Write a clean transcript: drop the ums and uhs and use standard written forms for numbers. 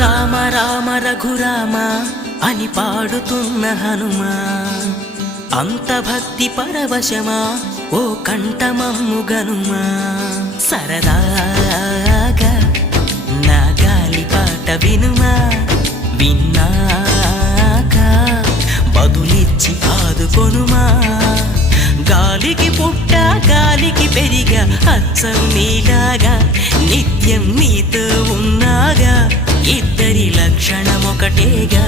రామ రామ రఘురామ అని పాడుతున్న హనుమా, అంత భక్తి పరవశమా ఓ కంఠమమ్ము గనుమా. సరదాగా నా గాలి పాట వినుమా, విన్నాక బదులిచ్చి ఆదుకొనుమా. గాలికి పుట్ట గాలికి పెరిగా అచ్చం నీలాగా, నిత్యం నీతో ఉన్నాగా, ఇద్దరి లక్షణమొకటేగా.